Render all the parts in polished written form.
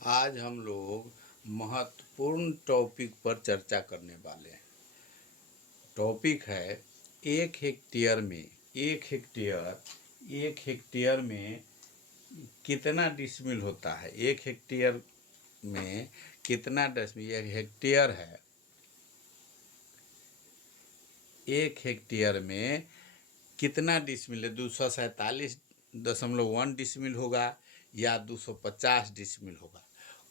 आज हम लोग महत्वपूर्ण टॉपिक पर चर्चा करने वाले हैं। टॉपिक है एक हेक्टेयर में कितना डिसमिल होता है। एक हेक्टेयर में कितना डिसमिल, एक हेक्टेयर है, एक हेक्टेयर में कितना डिसमिल है? 247.1 डिसमिल होगा या 250 डिसमिल होगा?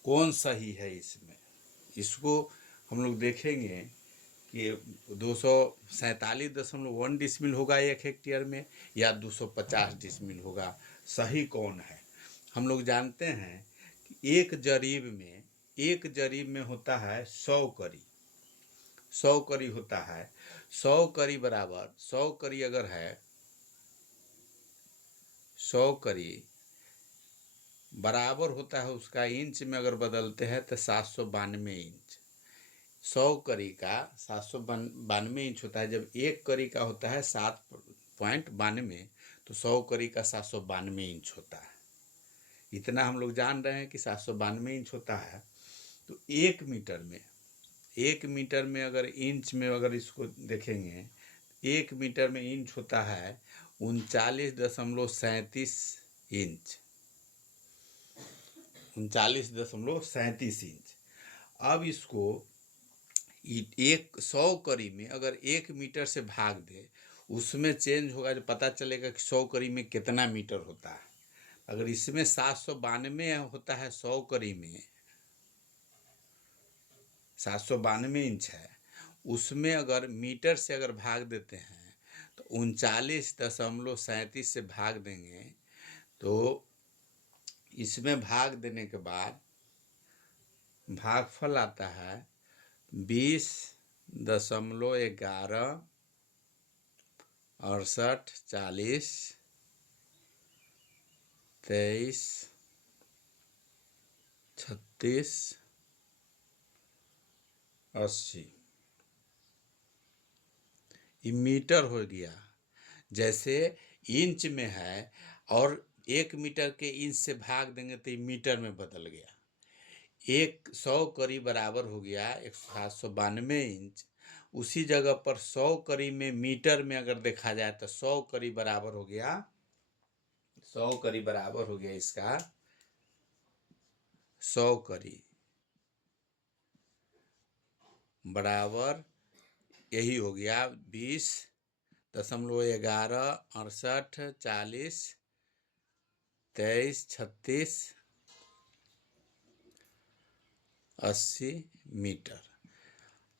कौन सही है इसमें? इसको हम लोग देखेंगे कि 247.1 डिसमिल होगा एक हेक्टेयर में या 250 डिसमिल होगा। सही कौन है? हम लोग जानते हैं कि एक जरीब में होता है 100 करी। 100 करी होता है। 100 करी बराबर 100 करी अगर है 100 करी बराबर होता है, उसका इंच में अगर बदलते हैं तो 792 इंच। 100 करी का 792 इंच होता है। जब एक करी का होता है 7.92, तो 100 करी का 792 इंच होता है। इतना हम लोग जान रहे हैं कि 792 इंच होता है। तो एक मीटर में अगर इंच में अगर इसको देखेंगे, एक मीटर में इंच होता है 39.37 इंच। 39.37 इंच। अब इसको एक 100 करी में अगर 1 मीटर से भाग दे, उसमें चेंज होगा, जो पता चलेगा कि 100 करी में कितना मीटर होता है। अगर इसमें 792 होता है, 100 करी में 792 इंच है, उसमें अगर मीटर से अगर भाग देते हैं तो 39.37 से भाग देंगे, तो इसमें भाग देने के बाद भागफल आता है 20.116840 23 36 80। ये मीटर हो गया। जैसे इंच में है और 1 मीटर के इंच से भाग देंगे तो ये मीटर में बदल गया। 100 करी बराबर हो गया 792 इंच। उसी जगह पर 100 करी में मीटर में अगर देखा जाए तो 100 करी बराबर हो गया, 100 करी बराबर हो गया इसका 100 करी बराबर यही हो गया 20.116840 23 36 80 मीटर।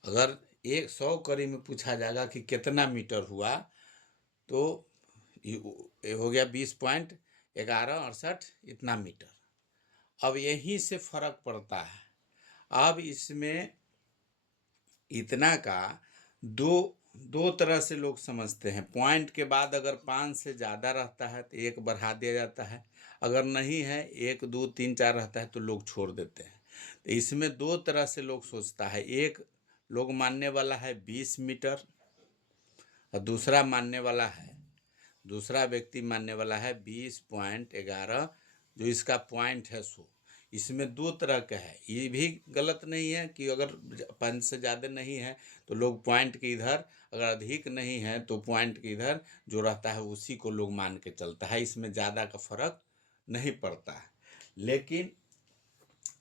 अगर 100 करी में पूछा जाएगा कि कितना मीटर हुआ, तो ये हो गया 20.1168 इतना मीटर। अब यहीं से फर्क पड़ता है। अब इसमें इतना का दो तरह से लोग समझते हैं। पॉइंट के बाद अगर 5 से ज़्यादा रहता है तो 1 बढ़ा दिया जाता है, अगर नहीं है 1 2 3 4 रहता है तो लोग छोड़ देते हैं। तो इसमें दो तरह से लोग सोचता है। एक लोग मानने वाला है 20 मीटर और दूसरा व्यक्ति मानने वाला है 20.11, जो इसका पॉइंट है 100। इसमें दो तरह का है। ये भी गलत नहीं है कि अगर 5 से ज़्यादा नहीं है तो लोग पॉइंट के इधर, अगर अधिक नहीं है तो पॉइंट के इधर जो रहता है उसी को लोग मान के चलता है। इसमें ज़्यादा का फर्क नहीं पड़ता है। लेकिन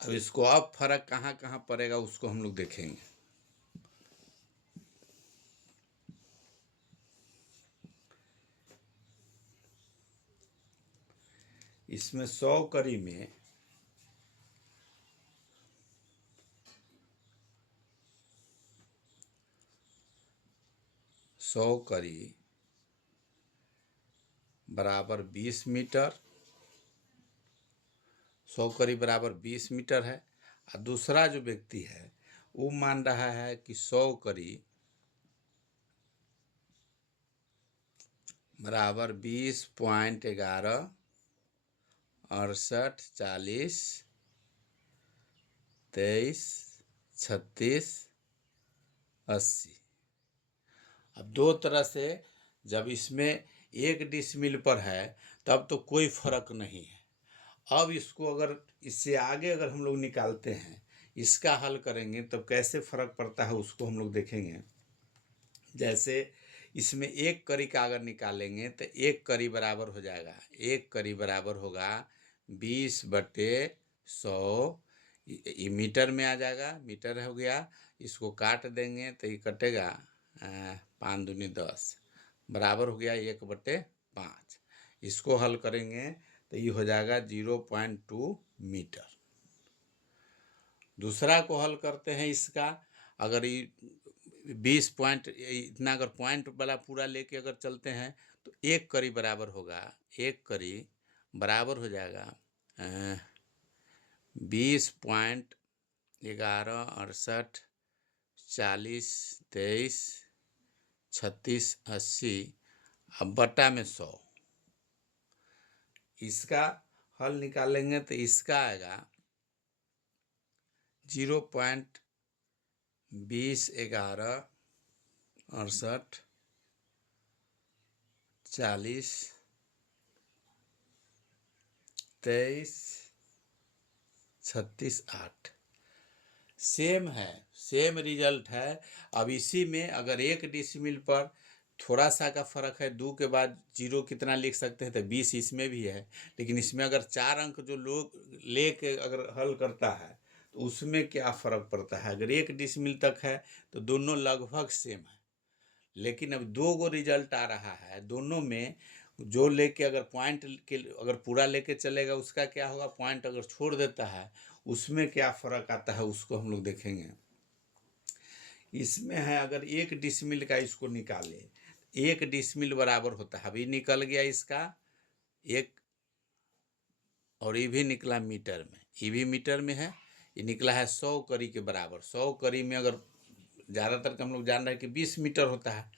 अब इसको अब फर्क कहाँ कहाँ पड़ेगा उसको हम लोग देखेंगे। इसमें 100 करी में 100 करी बराबर 20 मीटर, 100 करी बराबर 20 मीटर है। और दूसरा जो व्यक्ति है वो मान रहा है कि 100 करी बराबर 20.116840 23 36 80। अब दो तरह से, जब इसमें 1 डिसमिल पर है तब तो कोई फर्क नहीं है। अब इसको अगर इससे आगे अगर हम लोग निकालते हैं, इसका हल करेंगे तब कैसे फर्क पड़ता है उसको हम लोग देखेंगे। जैसे इसमें एक करी का अगर निकालेंगे तो एक करी बराबर हो जाएगा, एक करी बराबर होगा 20/100, ये मीटर में आ जाएगा, मीटर हो गया। इसको काट देंगे तो ये कटेगा 5 दूनी 10, बराबर हो गया 1/5। इसको हल करेंगे तो ये हो जाएगा 0.2 मीटर। दूसरा को हल करते हैं इसका, अगर ये 20 पॉइंट इतना अगर पॉइंट वाला पूरा लेके अगर चलते हैं तो एक करी बराबर होगा, एक करी बराबर हो जाएगा 20.116840233680 अब बटा में 100। इसका हल निकालेंगे तो इसका आएगा 0.20116840233680 सेम है, सेम रिजल्ट है। अब इसी में अगर 1 डिसमिल पर थोड़ा सा का फर्क है, 2 के बाद 0 कितना लिख सकते हैं तो 20 इसमें भी है, लेकिन इसमें अगर 4 अंक जो लोग लेके अगर हल करता है तो उसमें क्या फ़र्क पड़ता है। अगर 1 डिसमिल तक है तो दोनों लगभग सेम है, लेकिन अब 2 गो रिजल्ट आ रहा है, दोनों में जो लेके अगर पॉइंट के अगर पूरा लेके चलेगा उसका क्या होगा, पॉइंट अगर छोड़ देता है उसमें क्या फ़र्क आता है उसको हम लोग देखेंगे। इसमें है अगर 1 डिसमिल का इसको निकाले, 1 डिसमिल बराबर होता है, अभी निकल गया इसका एक, और ये भी निकला मीटर में, ये भी मीटर में है, ये निकला है 100 करी के बराबर। 100 करी में अगर ज़्यादातर का हम लोग जान रहे हैं कि 20 मीटर होता है,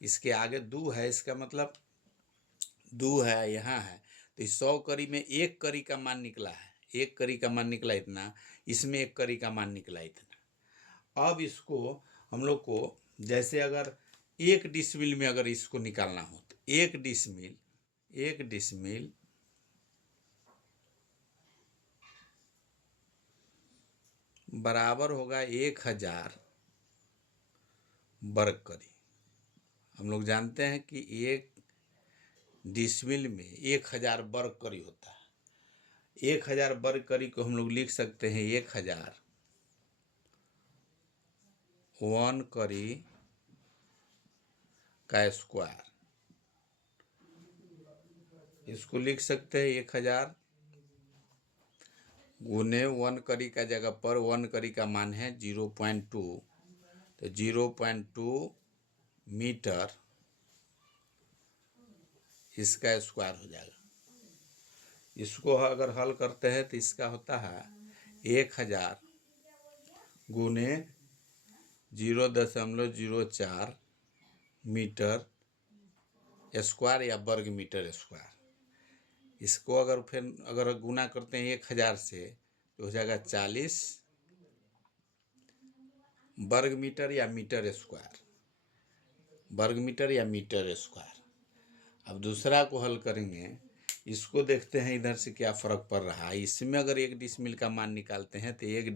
इसके आगे 2 है, इसका मतलब 2 है, यहाँ है, तो इस 100 करी में 1 करी का मान निकला है, 1 करी का मान निकला इतना, इसमें 1 करी का मान निकला इतना। अब इसको हम लोग को जैसे अगर 1 डिसमिल में अगर इसको निकालना हो तो 1 डिसमिल बराबर होगा 1000 वर्ग करी। हम लोग जानते हैं कि 1 डिसमिल में 1000 वर्ग करी होता है। 1000 वर्ग करी को हम लोग लिख सकते हैं 1000 1 करी का स्क्वायर। इसको लिख सकते हैं 1000 गुने 1 करी का जगह पर 1 करी का मान है 0.2, तो 0.2 मीटर इसका स्क्वायर हो जाएगा। इसको अगर हल करते हैं तो इसका होता है 1000 गुने 0.04 मीटर स्क्वायर या वर्ग मीटर स्क्वायर। इसको अगर फिर अगर गुना करते हैं 1000 से तो हो जाएगा 40 वर्ग मीटर या मीटर स्क्वायर, वर्ग मीटर या मीटर स्क्वायर। अब दूसरा को हल करेंगे, इसको देखते हैं इधर से क्या फ़र्क पड़ रहा है। इसमें अगर 1 डिसमिल का मान निकालते हैं तो 1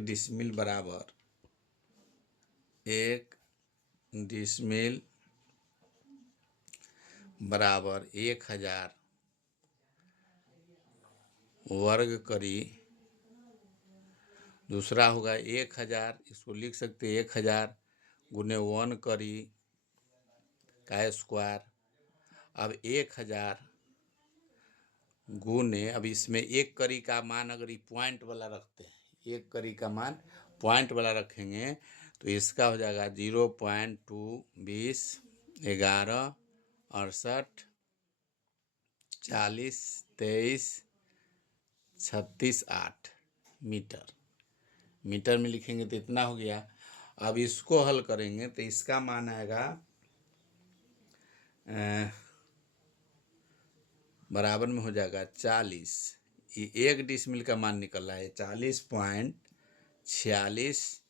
डिसमिल बराबर 1 डिसमिल बराबर 1000 वर्ग करी, दूसरा होगा 1000, इसको लिख सकते हैं 1000 गुने 1 करी का स्क्वायर। अब 1000 गुने, अब इसमें 1 करी का मान अगर ये पॉइंट वाला रखते हैं, 1 करी का मान पॉइंट वाला रखेंगे तो इसका हो जाएगा 0.220 11 68 40 23 36 8 मीटर। मीटर में लिखेंगे तो इतना हो गया। अब इसको हल करेंगे तो इसका मान आएगा बराबर में हो जाएगा 40, ये 1 डिसमिल का मान निकल रहा है 40.46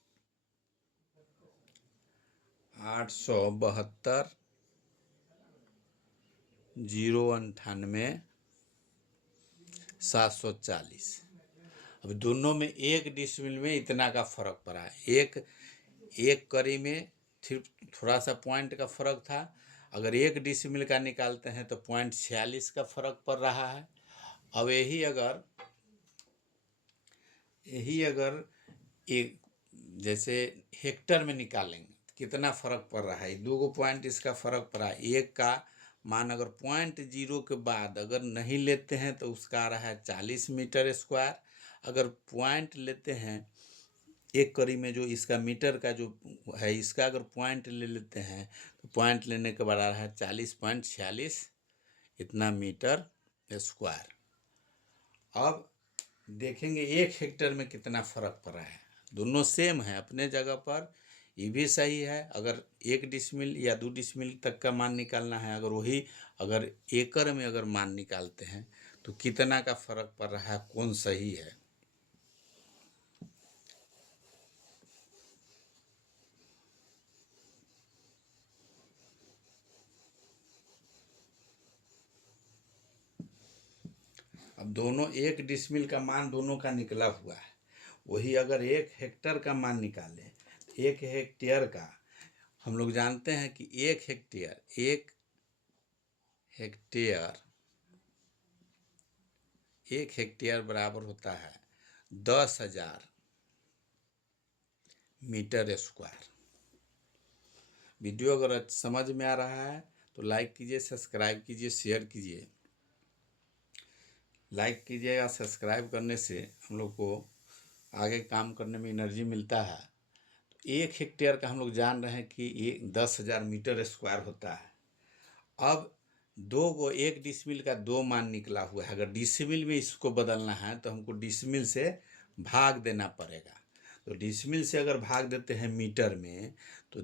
872 098 740। अब दोनों में 1 डिसमिल में इतना का फर्क पड़ा है। एक कड़ी में सिर्फ थोड़ा सा पॉइंट का फर्क था। अगर 1 डिसमिल का निकालते हैं तो 0.46 का फर्क पड़ रहा है। अब यही अगर एक जैसे हेक्टर में निकालेंगे तो कितना फर्क पड़ रहा है। 2 पॉइंट इसका फर्क पड़ा है। एक का मान अगर 0.0 के बाद अगर नहीं लेते हैं तो उसका आ रहा है 40 मीटर स्क्वायर। अगर पॉइंट लेते हैं एक कड़ी में, जो इसका मीटर का जो है, इसका अगर पॉइंट ले लेते हैं तो पॉइंट लेने के बाद आ रहा है 40.46 इतना मीटर स्क्वायर। अब देखेंगे 1 हेक्टर में कितना फ़र्क पड़ा है। दोनों सेम है अपने जगह पर, ये भी सही है। अगर 1 डिसमिल या 2 डिसमिल तक का मान निकालना है, अगर एकड़ में अगर मान निकालते हैं तो कितना का फ़र्क पड़ रहा है, कौन सही है। अब दोनों 1 डिसमिल का मान दोनों का निकला हुआ है। वही अगर 1 हेक्टर का मान निकालें, 1 हेक्टेयर का हम लोग जानते हैं कि 1 हेक्टेयर बराबर होता है 10,000 मीटर स्क्वायर। वीडियो अगर समझ में आ रहा है तो लाइक कीजिए, सब्सक्राइब कीजिए, शेयर कीजिए। लाइक कीजिएगा, सब्सक्राइब करने से हम लोग को आगे काम करने में एनर्जी मिलता है। तो 1 हेक्टेयर का हम लोग जान रहे हैं कि ये 10,000 मीटर स्क्वायर होता है। अब 1 डिसमिल का 2 मान निकला हुआ है। अगर डिसमिल में इसको बदलना है तो हमको डिसमिल से भाग देना पड़ेगा। तो डिसमिल से अगर भाग देते हैं मीटर में तो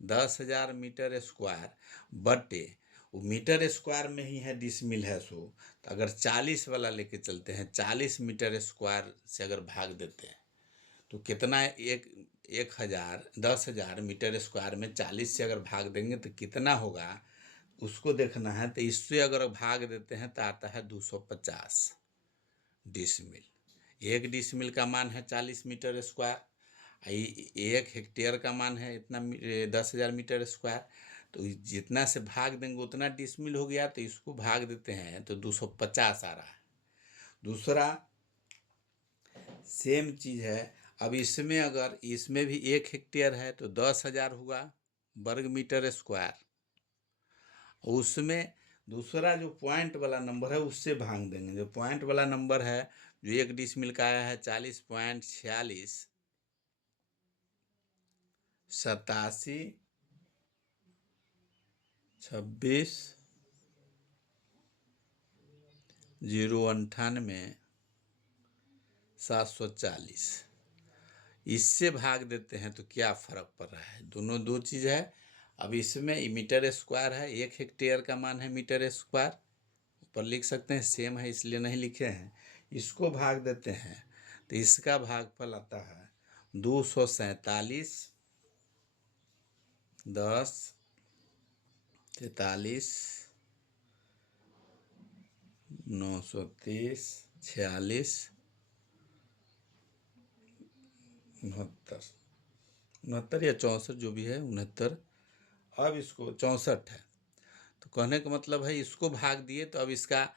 10,000 मीटर स्क्वायर बटे, वो मीटर स्क्वायर में ही है, डिसमिल है सो, तो अगर 40 वाला लेके चलते हैं, 40 मीटर स्क्वायर से अगर भाग देते हैं तो कितना, 10,000 मीटर स्क्वायर में 40 से अगर भाग देंगे तो कितना होगा उसको देखना है। तो इससे अगर भाग देते हैं तो आता है 250 डिसमिल। 1 डिसमिल का मान है 40 मीटर स्क्वायर, 1 हेक्टेयर का मान है इतना 10,000 मीटर स्क्वायर। तो जितना से भाग देंगे उतना डिसमिल हो गया, तो इसको भाग देते हैं तो 250 आ रहा है। दूसरा सेम चीज़ है। अब इसमें भी 1 हेक्टेयर है तो 10,000 हुआ वर्ग मीटर स्क्वायर। उसमें दूसरा जो पॉइंट वाला नंबर है उससे भाग देंगे। जो पॉइंट वाला नंबर है, जो 1 डिसमिल का आया है 40.46 87 26 098 740, इससे भाग देते हैं तो क्या फ़र्क पड़ रहा है। दोनों 2 चीज़ है। अब इसमें मीटर स्क्वायर है, 1 हेक्टेयर का मान है मीटर स्क्वायर, ऊपर लिख सकते हैं, सेम है इसलिए नहीं लिखे हैं। इसको भाग देते हैं तो इसका भागफल आता है 247 10 43 930 46 69 या 64, जो भी है 69। अब इसको 64 है, तो कहने का मतलब है इसको भाग दिए तो अब इसका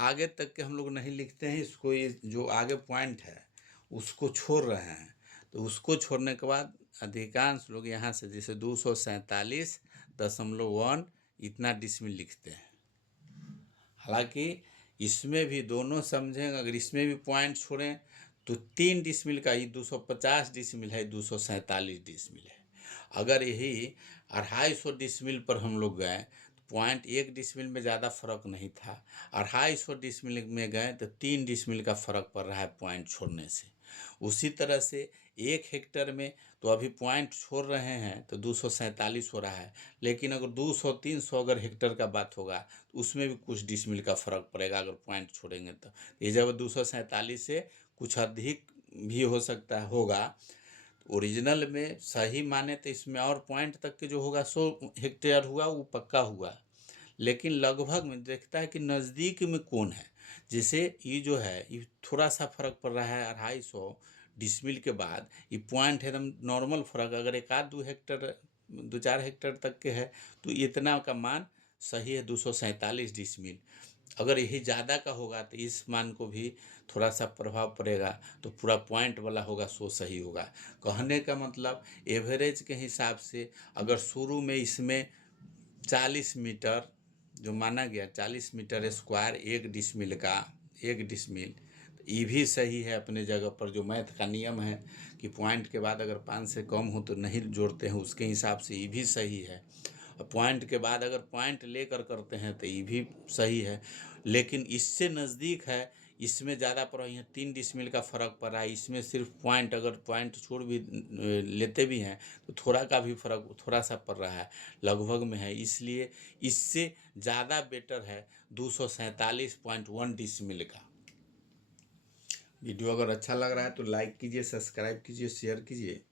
आगे तक के हम लोग नहीं लिखते हैं। इसको, ये जो आगे पॉइंट है उसको छोड़ रहे हैं, तो उसको छोड़ने के बाद अधिकांश लोग यहाँ से जैसे 247.1 इतना डिसमिल लिखते हैं। हालांकि इसमें भी दोनों समझेंगे, अगर इसमें भी पॉइंट छोड़ें तो 3 डिसमिल का ही 250 डिसमिल है, 247 डिसमिल है। अगर यही 250 डिसमिल पर हम लोग गए तो पॉइंट 1 डिसमिल में ज़्यादा फर्क नहीं था, 250 डिसमिल में गए तो 3 डिसमिल का फर्क पड़ रहा है पॉइंट छोड़ने से। उसी तरह से 1 हेक्टर में तो अभी पॉइंट छोड़ रहे हैं तो 247 हो रहा है, लेकिन अगर 200-300 अगर हेक्टर का बात होगा तो उसमें भी कुछ डिसमिल का फर्क पड़ेगा अगर पॉइंट छोड़ेंगे तो। ये जब 247 से कुछ अधिक भी हो सकता होगा। ओरिजिनल में सही माने तो इसमें और पॉइंट तक के जो होगा 100 हेक्टेयर हुआ वो पक्का हुआ, लेकिन लगभग में देखता है कि नज़दीक में कौन है। जैसे ये जो है ये थोड़ा सा फर्क पड़ रहा है 250 डिसमिल के बाद, ये पॉइंट है एकदम नॉर्मल फर्क। अगर एक आध 2 हेक्टर 2-4 हेक्टर तक के है तो इतना का मान सही है 247 डिसमिल। अगर यही ज़्यादा का होगा तो इस मान को भी थोड़ा सा प्रभाव पड़ेगा, तो पूरा पॉइंट वाला होगा सो सही होगा। कहने का मतलब एवरेज के हिसाब से अगर शुरू में इसमें 40 मीटर जो माना गया, 40 मीटर स्क्वायर 1 डिसमिल का, 1 डिसमिल, तो ये भी सही है अपने जगह पर। जो मैथ का नियम है कि पॉइंट के बाद अगर 5 से कम हो तो नहीं जोड़ते हैं, उसके हिसाब से ये भी सही है। और पॉइंट के बाद अगर पॉइंट लेकर करते हैं तो ये भी सही है। लेकिन इससे नज़दीक है, इसमें ज़्यादा पड़ रही है, 3 डिसमिल का फ़र्क पड़ रहा है। इसमें सिर्फ पॉइंट, अगर पॉइंट छोड़ भी लेते भी हैं तो थोड़ा का भी फ़र्क थोड़ा सा पड़ रहा है, लगभग में है। इसलिए इससे ज़्यादा बेटर है 247.1 डिसमिल का। वीडियो अगर अच्छा लग रहा है तो लाइक कीजिए, सब्सक्राइब कीजिए, शेयर कीजिए।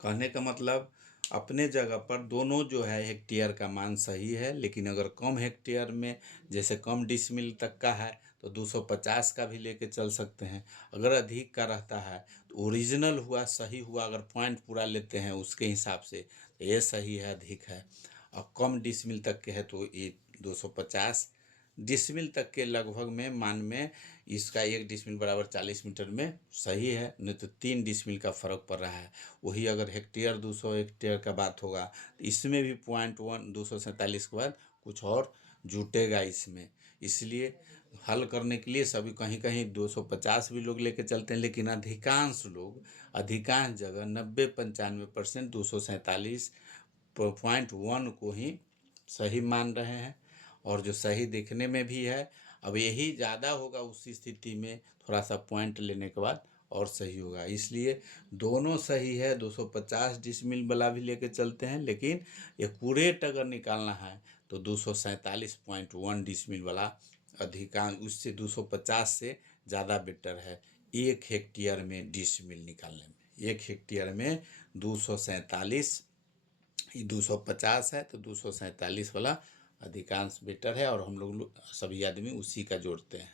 कहने का मतलब अपने जगह पर दोनों जो है हेक्टेयर का मान सही है, लेकिन अगर कम हेक्टेयर में, जैसे कम डिसमिल तक का है तो 250 का भी लेके चल सकते हैं। अगर अधिक का रहता है तो ओरिजिनल हुआ, सही हुआ, अगर पॉइंट पूरा लेते हैं उसके हिसाब से तो ये सही है, अधिक है। और कम डिसमिल तक के है तो ये 250 डिसमिल तक के लगभग में मान में इसका 1 डिसमिल बराबर 40 मीटर में सही है। नहीं तो 3 डिसमिल का फ़र्क पड़ रहा है। वही अगर हेक्टेयर 200 हेक्टेयर का बात होगा तो इसमें भी .1 247 के बाद कुछ और जुटेगा इसमें। इसलिए हल करने के लिए सभी कहीं कहीं 250 भी लोग लेके चलते हैं, लेकिन अधिकांश लोग, अधिकांश जगह 90-95% 247.1 को ही सही मान रहे हैं। और जो सही दिखने में भी है, अब यही ज़्यादा होगा उस स्थिति में, थोड़ा सा पॉइंट लेने के बाद और सही होगा। इसलिए दोनों सही है। 250 डिसमिल वाला भी लेके चलते हैं, लेकिन एक्यूरेट अगर निकालना है तो 247.1 डिसमिल वाला अधिकांश, उससे 250 से ज़्यादा बेटर है 1 हेक्टेयर में डिसमिल निकालने में। 1 हेक्टेयर में 247, 250 है तो 247 वाला अधिकांश बेटर है, और हम लोग सभी आदमी उसी का जोड़ते हैं।